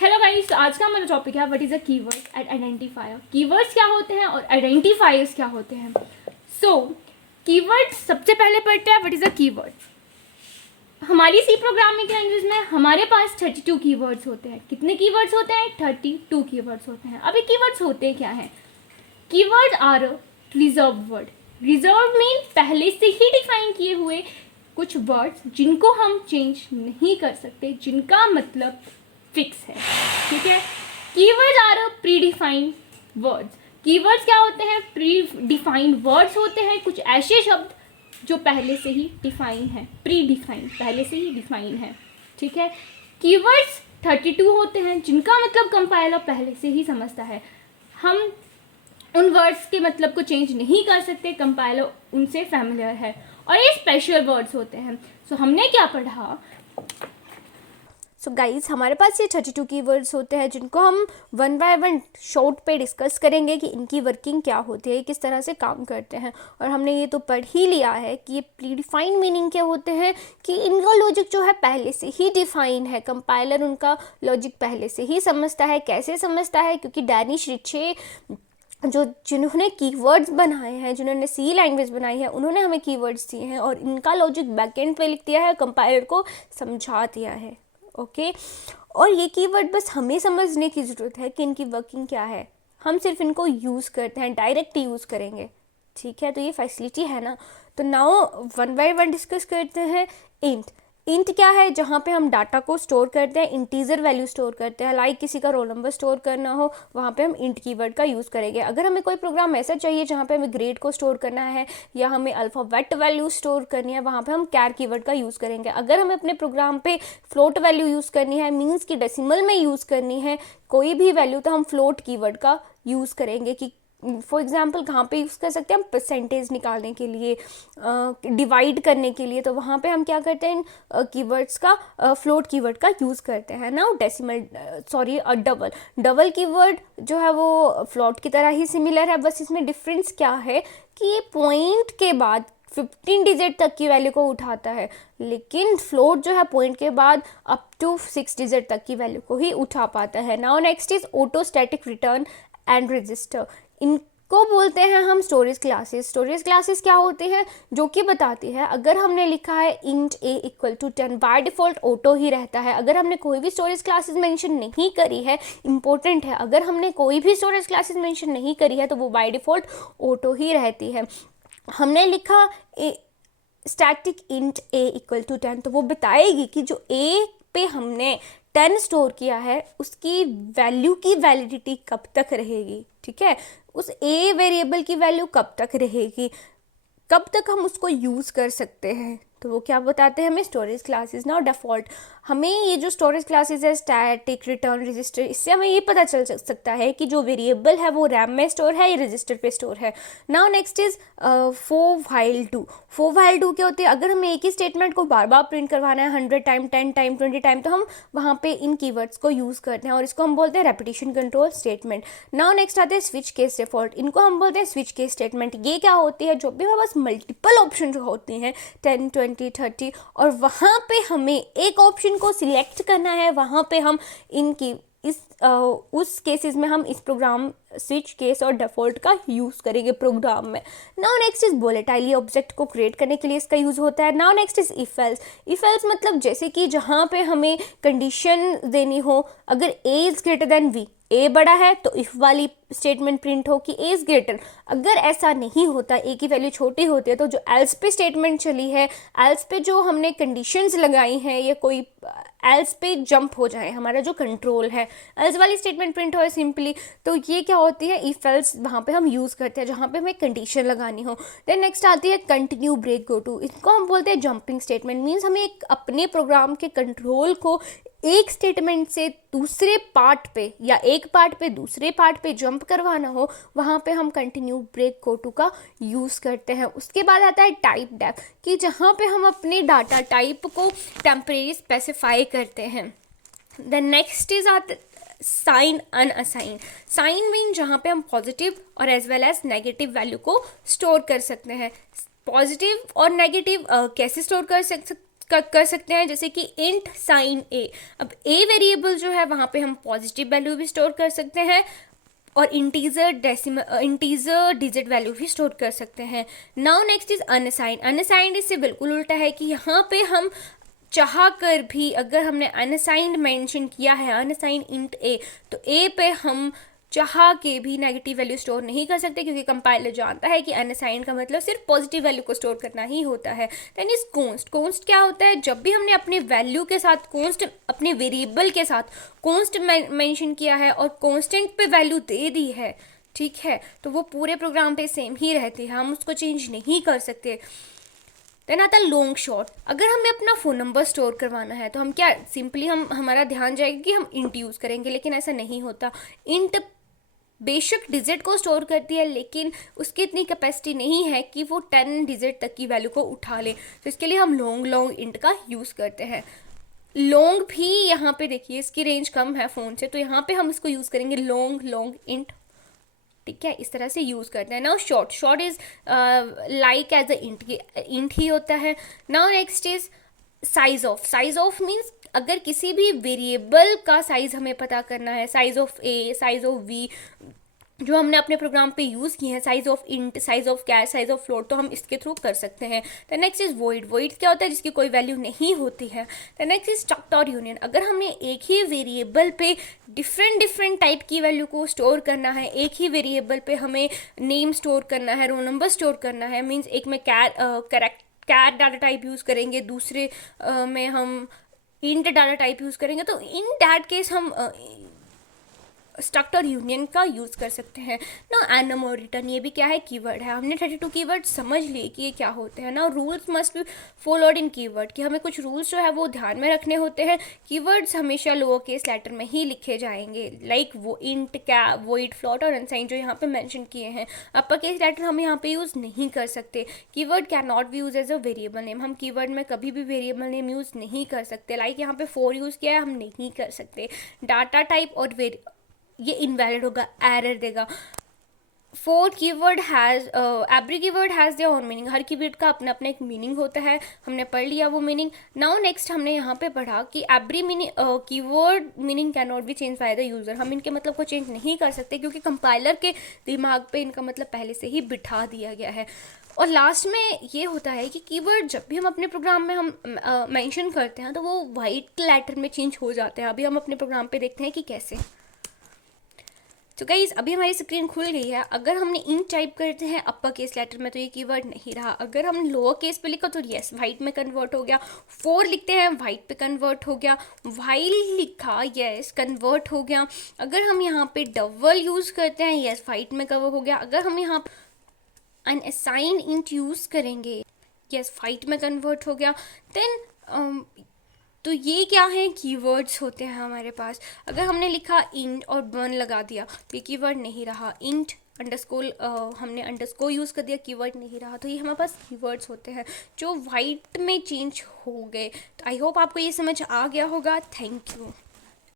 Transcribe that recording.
Hello guys, तो आज का हमारा टॉपिक है what is a keyword and identifier. Keywords क्या होते हैं और आइडेंटिफायर्स क्या होते हैं। सो कीवर्ड सबसे पहले पढ़ते हैं व्हाट इज़ अ कीवर्ड। हमारी सी प्रोग्रामिंग लैंग्वेज में हमारे पास 32 कीवर्ड्स होते हैं। कितने कीवर्ड्स होते हैं? 32 कीवर्ड्स होते हैं। अभी कीवर्ड्स होते क्या हैं? Keyword are reserve word. Reserve mean पहले से ही डिफाइन किए हुए कुछ वर्ड्स जिनको हम चेंज नहीं कर सकते, जिनका मतलब फिक्स है। ठीक है। Keywords are pre defined words. Keywords क्या होते हैं? प्री डिफाइंड वर्ड्स होते हैं, कुछ ऐसे शब्द जो पहले से ही डिफाइन है, प्री डिफाइन, पहले से ही डिफाइन है। ठीक है। कीवर्ड्स 32 होते हैं जिनका मतलब कंपाइलर पहले से ही समझता है। हम उन वर्ड्स के मतलब को चेंज नहीं कर सकते, कंपाइलर उनसे फैमिलियर है। और ये स्पेशल वर्ड्स होते हैं। सो हमने क्या पढ़ा? सो गाइज हमारे पास ये 32 कीवर्ड्स होते हैं जिनको हम वन बाय वन शॉर्ट पे डिस्कस करेंगे कि इनकी वर्किंग क्या होती है, किस तरह से काम करते हैं। और हमने ये तो पढ़ ही लिया है कि ये प्री डिफाइंड मीनिंग क्या होते हैं, कि इनका लॉजिक जो है पहले से ही डिफाइन है। कंपाइलर उनका लॉजिक पहले से ही समझता है। कैसे समझता है? क्योंकि डैनिश रिचे जिन्होंने कीवर्ड्स बनाए हैं, जिन्होंने सी लैंग्वेज बनाई है, उन्होंने हमें कीवर्ड्स दिए हैं और इनका लॉजिक बैकएंड पे लिख दिया है, कंपाइलर को समझा दिया है। ओके और ये कीवर्ड बस हमें समझने की ज़रूरत है कि इनकी वर्किंग क्या है। हम सिर्फ इनको यूज़ करते हैं, डायरेक्ट यूज़ करेंगे। ठीक है, तो ये फैसिलिटी है ना। तो now one by one discuss करते हैं। इंट इंट क्या है? जहाँ पे हम डाटा को स्टोर करते हैं, इंटीजर वैल्यू स्टोर करते हैं। लाइक किसी का रोल नंबर स्टोर करना हो, वहाँ पे हम इंट कीवर्ड का यूज़ करेंगे। अगर हमें कोई प्रोग्राम ऐसा चाहिए जहाँ पे हमें ग्रेड को स्टोर करना है या हमें अल्फ़ाबेट वैल्यू स्टोर करनी है, वहाँ पे हम कैर कीवर्ड का यूज़ करेंगे। अगर हमें अपने प्रोग्राम पे फ्लोट वैल्यू यूज़ करनी है, मीन्स की डेसिमल में यूज़ करनी है कोई भी वैल्यू, तो हम फ्लोट कीवर्ड का यूज़ करेंगे। कि फॉर एग्जाम्पल कहाँ पे यूज़ कर सकते हैं हम? परसेंटेज निकालने के लिए, डिवाइड करने के लिए। तो वहाँ पे हम क्या करते हैं? कीवर्ड्स का फ्लोट कीवर्ड का यूज़ करते हैं ना। डेसिमल डबल कीवर्ड जो है वो फ्लोट की तरह ही सिमिलर है, बस इसमें डिफरेंस क्या है कि ये पॉइंट के बाद 15 डिजिट तक की वैल्यू को उठाता है, लेकिन फ्लोट जो है पॉइंट के बाद अप टू 6 डिजिट तक की वैल्यू को ही उठा पाता है। Now next is auto static return and register. इनको बोलते हैं हम स्टोरेज क्लासेस। स्टोरेज क्लासेस क्या होती है? जो कि बताती है अगर हमने लिखा है int a equal to 10, by default auto ही रहता है। अगर हमने कोई भी स्टोरेज क्लासेस मेंशन नहीं करी है, इंपॉर्टेंट है, अगर हमने कोई भी स्टोरेज क्लासेस मेंशन नहीं करी है तो वो बाय डिफ़ॉल्ट ऑटो ही रहती है। हमने लिखा static int a equal to 10, तो वो बताएगी कि जो a पे हमने 10 स्टोर किया है उसकी वैल्यू की वैलिडिटी कब तक रहेगी। ठीक है, उस a वेरिएबल की वैल्यू कब तक रहेगी, कब तक हम उसको यूज़ कर सकते हैं। तो वो क्या बताते हैं हमें? Storage classes. ना डिफ़ॉल्ट हमें ये जो स्टोरेज क्लासेस है, स्टैटिक रिटर्न रजिस्टर, इससे हमें ये पता चल सकता है कि जो वेरिएबल है वो रैम में स्टोर है या रजिस्टर पे स्टोर है। Now next is for while do. For while do क्या होती है? अगर हमें एक ही स्टेटमेंट को बार बार प्रिंट करवाना है 100 टाइम, 10 टाइम, 20 टाइम, तो हम वहाँ पे इन कीवर्ड्स को यूज़ करते हैं और इसको हम बोलते हैं repetition control statement. Now next आते हैं स्विच केस डिफॉल्ट। इनको हम बोलते हैं स्विच केस स्टेटमेंट। ये क्या होती है? जो भी हमारे पास मल्टीपल ऑप्शन जो होते हैं 10, 20, 30, और वहाँ पे हमें एक ऑप्शन को सिलेक्ट करना है, वहाँ पे हम इनकी उस केसेस में हम इस प्रोग्राम स्विच केस और डिफ़ॉल्ट का यूज़ करेंगे प्रोग्राम में। Now next is volatile. ये ऑब्जेक्ट को क्रिएट करने के लिए इसका यूज़ होता है। Now next is if else. If else मतलब जैसे कि जहाँ पे हमें कंडीशन देनी हो, अगर a is greater than v, a बड़ा है तो इफ वाली स्टेटमेंट प्रिंट हो कि a इज़ ग्रेटर। अगर ऐसा नहीं होता, a की वैल्यू छोटी होती है, तो जो एल्स पे स्टेटमेंट चली है, एल्स पे जो हमने कंडीशंस लगाई हैं या कोई एल्स पे जंप हो जाए, हमारा जो कंट्रोल है, एल्स वाली स्टेटमेंट प्रिंट हो सिंपली, तो ये क्या होती है? इफ एल्स वहाँ पे हम यूज़ करते हैं जहाँ पे हमें कंडीशन लगानी हो। देन नेक्स्ट आती है कंटिन्यू ब्रेक गो टू। इसको हम बोलते हैं जंपिंग स्टेटमेंट। मीन्स हमें अपने प्रोग्राम के कंट्रोल को एक स्टेटमेंट से दूसरे पार्ट पे या एक पार्ट पे दूसरे पार्ट पे जंप करवाना हो, वहाँ पे हम कंटिन्यू ब्रेक गो टू का यूज़ करते हैं। उसके बाद आता है टाइप डेफ, कि जहाँ पे हम अपने डाटा टाइप को टेम्परेरी स्पेसिफाई करते हैं। द नेक्स्ट इज आते साइन अनअसाइन। साइन मीन जहाँ पे हम पॉजिटिव और as well as negative value को स्टोर कर सकते हैं। पॉजिटिव और नेगेटिव कैसे स्टोर कर कर सकते हैं, जैसे कि इंट साइन ए। अब ए वेरिएबल जो है वहाँ पे हम पॉजिटिव वैल्यू भी स्टोर कर सकते हैं और इंटीजर डिजिट वैल्यू भी स्टोर कर सकते हैं। Now next is unsigned. Unsigned इससे बिल्कुल उल्टा है कि यहाँ पे हम चाह कर भी अगर हमने अनअसाइंड मेंशन किया है, अनअसाइंड इंट ए, तो ए पे हम चाह के भी नेगेटिव वैल्यू स्टोर नहीं कर सकते, क्योंकि कंपाइलर जानता है कि अनअसाइंड का मतलब सिर्फ पॉजिटिव वैल्यू को स्टोर करना ही होता है। Then is const. कॉन्स्ट क्या होता है? जब भी हमने अपने वैल्यू के साथ कॉन्स्ट, अपने वेरिएबल के साथ कॉन्स्ट मेंशन किया है और कॉन्स्टेंट पे वैल्यू दे दी है, ठीक है, तो वो पूरे प्रोग्राम पे सेम ही रहती है, हम उसको चेंज नहीं कर सकते। देन आता है लॉन्ग शॉर्ट। अगर हमें अपना फ़ोन नंबर स्टोर करवाना है तो हम क्या सिंपली हमारा ध्यान जाएगा कि हम इंट यूज़ करेंगे, लेकिन ऐसा नहीं होता। इंट बेशक डिजिट को स्टोर करती है, लेकिन उसकी इतनी कैपेसिटी नहीं है कि वो 10 डिजिट तक की वैल्यू को उठा ले, तो इसके लिए हम लॉन्ग इंट का यूज़ करते हैं। लॉन्ग भी यहाँ पे देखिए इसकी रेंज कम है फ़ोन से, तो यहाँ पे हम इसको यूज़ करेंगे लॉन्ग इंट, ठीक है, इस तरह से यूज़ करते हैं। Now short is like as a int ही होता है। Now next is size of means अगर किसी भी वेरिएबल का साइज हमें पता करना है, size of A, size of V, जो हमने अपने प्रोग्राम पे यूज़ किए हैं, size of int, size of char, size of float, तो हम इसके थ्रू कर सकते हैं। द नेक्स्ट इज वॉइड क्या होता है? जिसकी कोई वैल्यू नहीं होती है। द नेक्स्ट इज स्ट्रक्ट और यूनियन। अगर हमने एक ही वेरिएबल पे डिफरेंट टाइप की वैल्यू को स्टोर करना है, एक ही वेरिएबल पे हमें नेम स्टोर करना है, रोल नंबर स्टोर करना है, मीन्स एक में कैर डाटा टाइप यूज़ करेंगे, दूसरे में हम इंट डाटा टाइप यूज़ करेंगे, तो इन दैट केस हम स्ट्रक्ट और यूनियन का यूज़ कर सकते हैं ना। एनम और रिटर्न, ये भी क्या है? कीवर्ड है। हमने 32 कीवर्ड समझ लिए कि ये क्या होते हैं ना। Rules must be followed in keyword, कि हमें कुछ रूल्स जो है वो ध्यान में रखने होते हैं। कीवर्ड्स हमेशा लोअर केस लेटर में ही लिखे जाएंगे, लाइक वो इंट, क्या, वॉइड, फ्लोट और अनसाइन जो यहाँ पे मेंशन किए हैं। अपर केस लेटर हम यहाँ पे यूज़ नहीं कर सकते। Keyword can not be use as a variable name, हम कीवर्ड में कभी भी वेरिएबल नेम यूज़ नहीं कर सकते। लाइक यहाँ पे 4 यूज़ किया है, हम नहीं कर सकते। डाटा टाइप और ये इनवैलिड होगा, एरर देगा। Every keyword has their own meaning, her keyword का अपना अपना एक मीनिंग होता है, हमने पढ़ लिया वो मीनिंग। नाउ नेक्स्ट हमने यहाँ पे पढ़ा कि every keyword meaning can not B change by the user, हम इनके मतलब को चेंज नहीं कर सकते, क्योंकि कंपाइलर के दिमाग पे इनका मतलब पहले से ही बिठा दिया गया है। और लास्ट में ये होता है कि कीवर्ड जब भी हम अपने प्रोग्राम में हम मेंशन करते हैं तो वो वाइट लेटर में चेंज हो जाते हैं। अभी हम अपने प्रोग्राम पे देखते हैं कि कैसे। तो गाइस अभी हमारी स्क्रीन खुल गई है। अगर हमने इन टाइप करते हैं अपर केस लेटर में तो ये कीवर्ड नहीं रहा। अगर हम लोअर केस पे लिखा तो यस वाइट में कन्वर्ट हो गया। 4 लिखते हैं वाइट पे कन्वर्ट हो गया। वाइल लिखा यस कन्वर्ट हो गया। अगर हम यहाँ पे डबल यूज़ करते हैं यस वाइट में कवर हो गया। अगर हम यहाँ अनअसाइंड इंट यूज़ करेंगे यस वाइट में कन्वर्ट हो गया। देन तो ये क्या है? कीवर्ड्स होते हैं हमारे पास। अगर हमने लिखा इंट और 1 लगा दिया तो ये कीवर्ड नहीं रहा। इंट अंडरस्कोर हमने अंडरस्कोर यूज़ कर दिया, कीवर्ड नहीं रहा। तो ये हमारे पास कीवर्ड्स होते हैं जो वाइट में चेंज हो गए। तो आई होप आपको ये समझ आ गया होगा। Thank you.